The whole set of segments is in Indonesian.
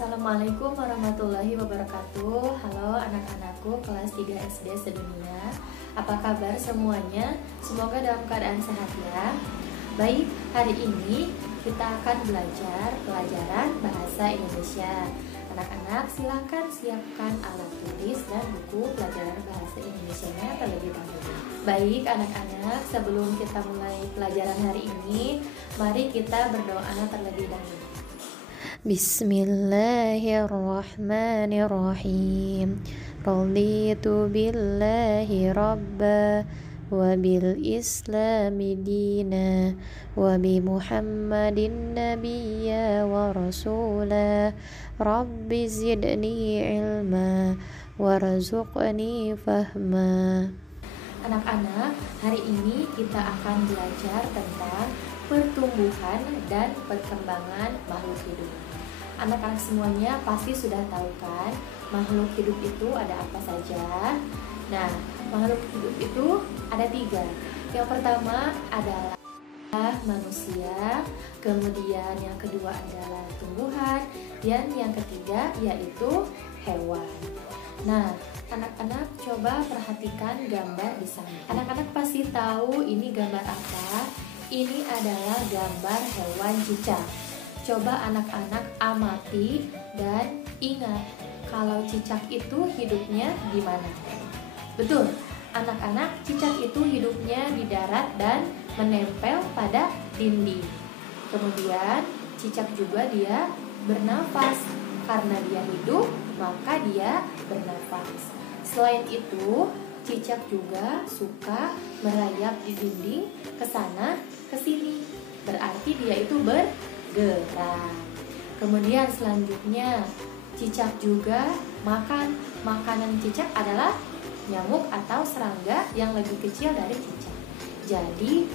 Assalamualaikum warahmatullahi wabarakatuh. Halo anak-anakku kelas 3 SD sedunia. Apa kabar semuanya? Semoga dalam keadaan sehat ya. Baik, hari ini kita akan belajar pelajaran bahasa Indonesia. Anak-anak silakan siapkan alat tulis dan buku pelajaran bahasa Indonesianya terlebih dahulu. Baik anak-anak, sebelum kita mulai pelajaran hari ini, mari kita berdoa terlebih dahulu. Bismillahirrahmanirrahim. Raditu billahi rabba wa bil islami dina wa bi Muhammadin nabiyya wa rasula. Rabbi zidni ilma warzuqni fahma. Anak-anak, hari ini kita akan belajar tentang pertumbuhan dan perkembangan makhluk hidup. Anak-anak semuanya pasti sudah tahu kan makhluk hidup itu ada apa saja. Nah, makhluk hidup itu ada 3. Yang pertama adalah manusia, kemudian yang kedua adalah tumbuhan, dan yang ketiga yaitu hewan. Nah, anak-anak coba perhatikan gambar di sana. Anak-anak pasti tahu ini gambar apa? Ini adalah gambar hewan cicak. Coba anak-anak amati dan ingat kalau cicak itu hidupnya di mana? Betul, anak-anak, cicak itu hidupnya di darat dan menempel pada dinding. Kemudian cicak juga dia bernafas. Karena dia hidup, maka dia bernafas. Selain itu, cicak juga suka merayap di dinding ke sana ke sini. Berarti dia itu bergerak. Kemudian selanjutnya, cicak juga makan. Makanan cicak adalah nyamuk atau serangga yang lebih kecil dari cicak. Jadi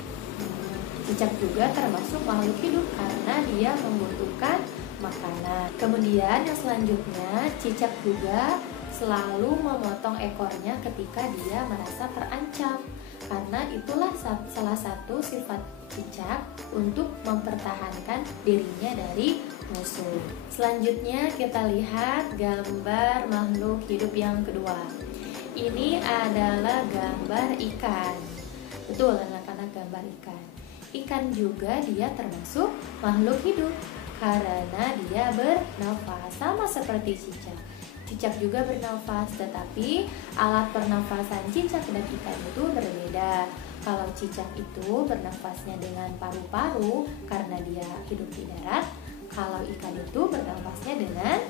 cicak juga termasuk makhluk hidup karena dia membutuhkan makanan. Kemudian yang selanjutnya, cicak juga selalu memotong ekornya ketika dia merasa terancam. Karena itulah salah satu sifat cicak untuk mempertahankan dirinya dari musuh. Selanjutnya kita lihat gambar makhluk hidup yang kedua. Ini adalah gambar ikan. Betul anak-anak, gambar ikan. Ikan juga dia termasuk makhluk hidup karena dia bernafas sama seperti cicak. Cicak juga bernafas, tetapi alat pernafasan cicak dan ikan itu berbeda. Kalau cicak itu bernafasnya dengan paru-paru karena dia hidup di darat. Kalau ikan itu bernafasnya dengan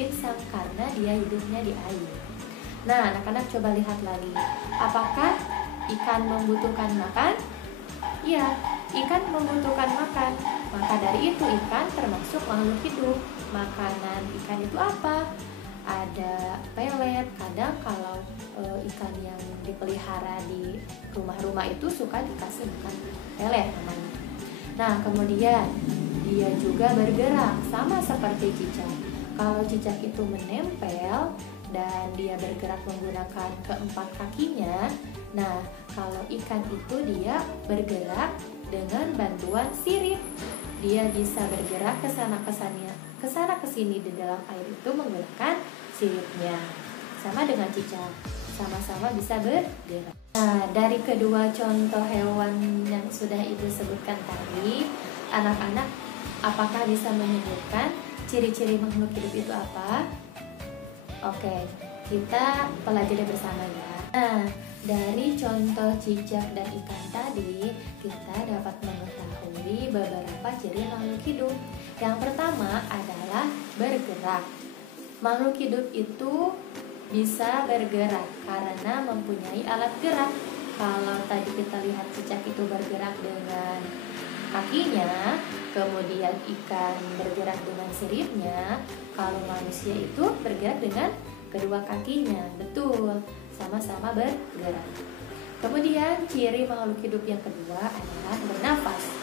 insang karena dia hidupnya di air. Nah, anak-anak coba lihat lagi. Apakah ikan membutuhkan makan? Iya, ikan membutuhkan makan. Maka dari itu ikan termasuk makhluk hidup. Makanan ikan itu apa? Ada pelet. Kadang kalau ikan yang dipelihara di rumah-rumah itu suka dikasih makan pelet namanya. Nah, kemudian dia juga bergerak sama seperti cicak. Kalau cicak itu menempel dan dia bergerak menggunakan keempat kakinya. Nah, kalau ikan itu dia bergerak dengan bantuan sirip. Dia bisa bergerak ke sana ke sini di dalam air itu menggunakan siripnya. Sama dengan cicak, sama-sama bisa bergerak. Nah, dari kedua contoh hewan yang sudah Ibu sebutkan tadi, anak-anak apakah bisa menyebutkan ciri-ciri makhluk hidup itu apa? Oke, kita pelajari bersama ya. Nah, dari contoh cicak dan ikan tadi, kita dapat mengetahui beberapa ciri makhluk hidup. Yang pertama adalah bergerak. Makhluk hidup itu bisa bergerak karena mempunyai alat gerak. Kalau tadi kita lihat cicak itu bergerak dengan kakinya, kemudian ikan bergerak dengan siripnya, kalau manusia itu bergerak dengan kedua kakinya. Betul, sama-sama bergerak. Kemudian ciri makhluk hidup yang kedua adalah bernafas.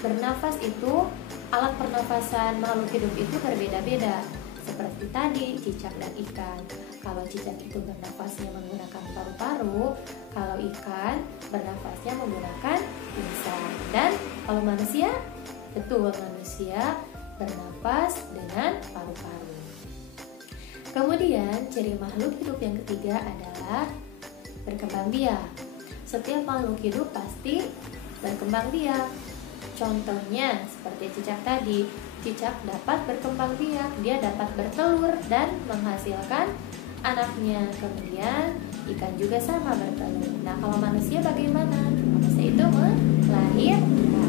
Bernafas itu, alat pernafasan makhluk hidup itu berbeda-beda. Seperti tadi cicak dan ikan. Kalau cicak itu bernafasnya menggunakan paru-paru, kalau ikan bernafasnya menggunakan insang. Dan kalau manusia, betul, manusia bernapas dengan paru-paru. Kemudian ciri makhluk hidup yang ketiga adalah berkembang biak. Setiap makhluk hidup pasti berkembang biak. Contohnya seperti cicak tadi, cicak dapat berkembang biak, dia dapat bertelur dan menghasilkan anaknya. Kemudian ikan juga sama bertelur. Nah, kalau manusia bagaimana? Manusia itu melahirkan.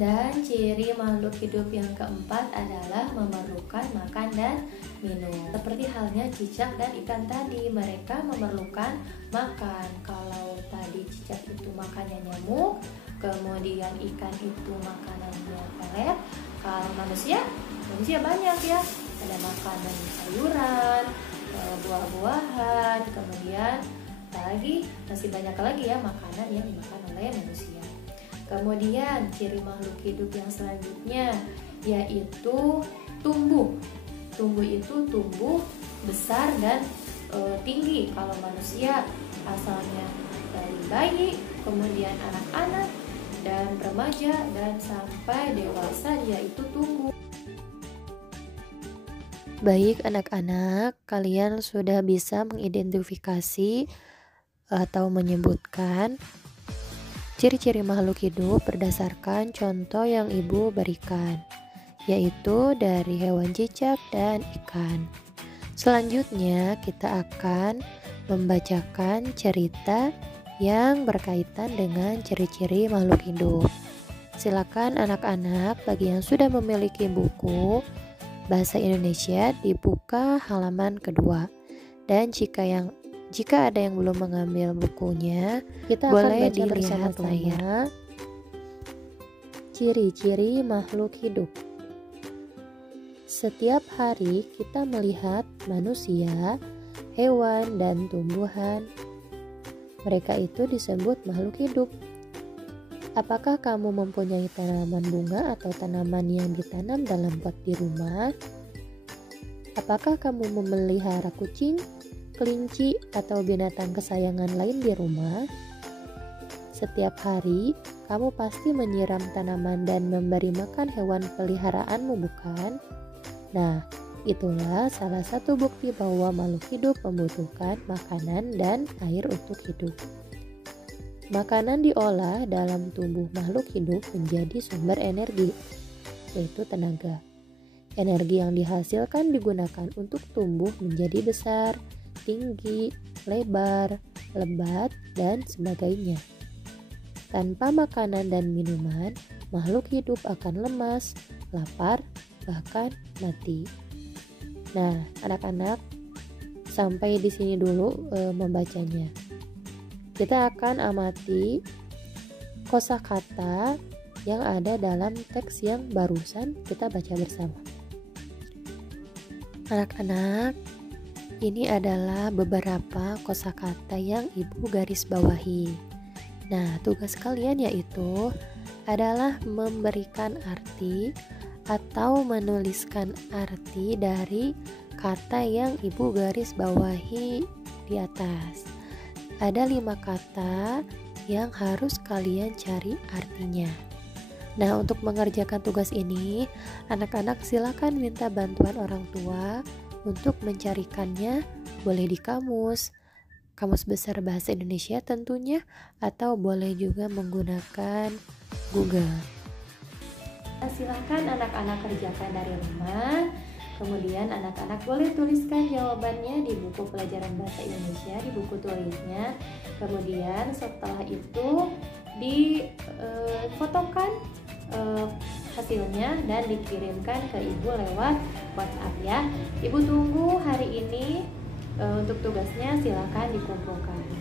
Dan ciri makhluk hidup yang keempat adalah memerlukan makan dan minum. Seperti halnya cicak dan ikan tadi, mereka memerlukan makan. Kalau tadi cicak itu makannya nyamuk, kemudian ikan itu makanannya pelet. Kalau manusia banyak ya, ada makanan sayuran, buah-buahan, kemudian lagi masih banyak lagi ya makanan yang dimakan oleh manusia. Kemudian ciri makhluk hidup yang selanjutnya yaitu tumbuh. Tumbuh itu tumbuh besar dan tinggi. Kalau manusia asalnya dari bayi, kemudian anak-anak dan remaja dan sampai dewasa dia itu tumbuh. Baik anak-anak, kalian sudah bisa mengidentifikasi atau menyebutkan ciri-ciri makhluk hidup berdasarkan contoh yang ibu berikan, yaitu dari hewan cicak dan ikan. Selanjutnya kita akan membacakan cerita yang berkaitan dengan ciri-ciri makhluk hidup. Silakan anak-anak bagi yang sudah memiliki buku Bahasa Indonesia dibuka halaman kedua. Dan jika ada yang belum mengambil bukunya, kita boleh dilihat saya. Ciri-ciri makhluk hidup. Setiap hari kita melihat manusia, hewan, dan tumbuhan. Mereka itu disebut makhluk hidup. Apakah kamu mempunyai tanaman bunga atau tanaman yang ditanam dalam pot di rumah? Apakah kamu memelihara kucing, kelinci, atau binatang kesayangan lain di rumah? Setiap hari, kamu pasti menyiram tanaman dan memberi makan hewan peliharaanmu, bukan? Nah, itulah salah satu bukti bahwa makhluk hidup membutuhkan makanan dan air untuk hidup. Makanan diolah dalam tubuh makhluk hidup menjadi sumber energi, yaitu tenaga. Energi yang dihasilkan digunakan untuk tumbuh menjadi besar, tinggi, lebar, lebat, dan sebagainya. Tanpa makanan dan minuman, makhluk hidup akan lemas, lapar, bahkan mati. Nah, anak-anak, sampai di sini dulu membacanya. Kita akan amati kosakata yang ada dalam teks yang barusan kita baca bersama. Anak-anak, ini adalah beberapa kosakata yang ibu garis bawahi. Nah, tugas kalian yaitu adalah memberikan arti atau menuliskan arti dari kata yang ibu garis bawahi di atas. Ada 5 kata yang harus kalian cari artinya. Nah, untuk mengerjakan tugas ini, anak-anak silakan minta bantuan orang tua untuk mencarikannya, boleh di kamus besar bahasa Indonesia tentunya, atau boleh juga menggunakan Google. Silakan anak-anak kerjakan dari rumah. Kemudian anak-anak boleh tuliskan jawabannya di buku pelajaran bahasa Indonesia, di buku tulisnya. Kemudian setelah itu difotokan hasilnya dan dikirimkan ke ibu lewat WhatsApp ya. Ibu tunggu hari ini untuk tugasnya, silakan dikumpulkan.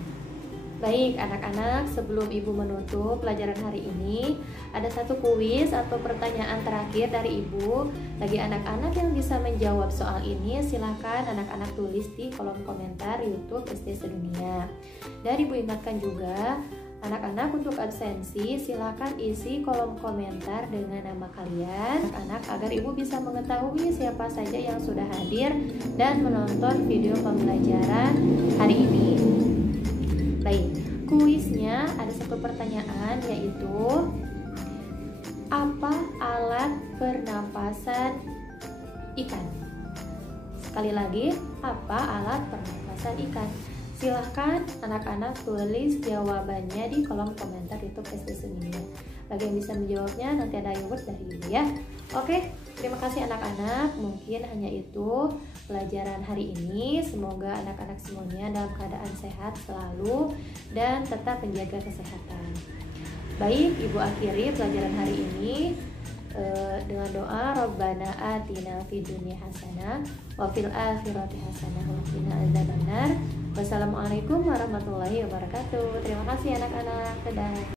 Baik anak-anak, sebelum ibu menutup pelajaran hari ini, ada satu kuis atau pertanyaan terakhir dari ibu. Bagi anak-anak yang bisa menjawab soal ini, silakan anak-anak tulis di kolom komentar YouTube SD Sedunia. Dan ibu ingatkan juga, anak-anak untuk absensi silakan isi kolom komentar dengan nama kalian, anak-anak, agar ibu bisa mengetahui siapa saja yang sudah hadir dan menonton video pembelajaran hari ini. Baik, kuisnya ada satu pertanyaan, yaitu Apa alat pernapasan ikan? Sekali lagi, apa alat pernapasan ikan? Silahkan anak-anak tulis jawabannya di kolom komentar YouTube SD Seminia. Bagi yang bisa menjawabnya, nanti ada reward dari Ibu ya. Oke, terima kasih anak-anak. Mungkin hanya itu pelajaran hari ini. Semoga anak-anak semuanya dalam keadaan sehat selalu dan tetap menjaga kesehatan. Baik, Ibu akhiri pelajaran hari ini dengan doa Rabbana atina fid dunya hasanah wa fil akhirati hasanah wa qina adzabannar. Wassalamualaikum warahmatullahi wabarakatuh. Terima kasih anak-anak. Dadah.